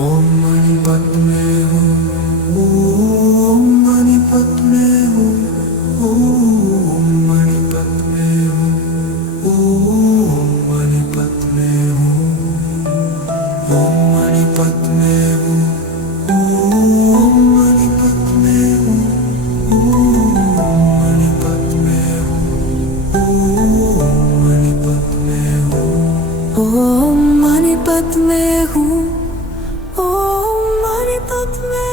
ओम मणिपत में हूँ, ओम मणिपत में हूँ, ओम मणिपत में हूँ, ओम मणिपत में हूँ, ओम मणिपत में हूँ, ओम मणिपत में हूँ, ओम मणिपत में हूँ, ओम मणिपत में हूँ, ओम मणिपत में हूँ, ओम मणिपत में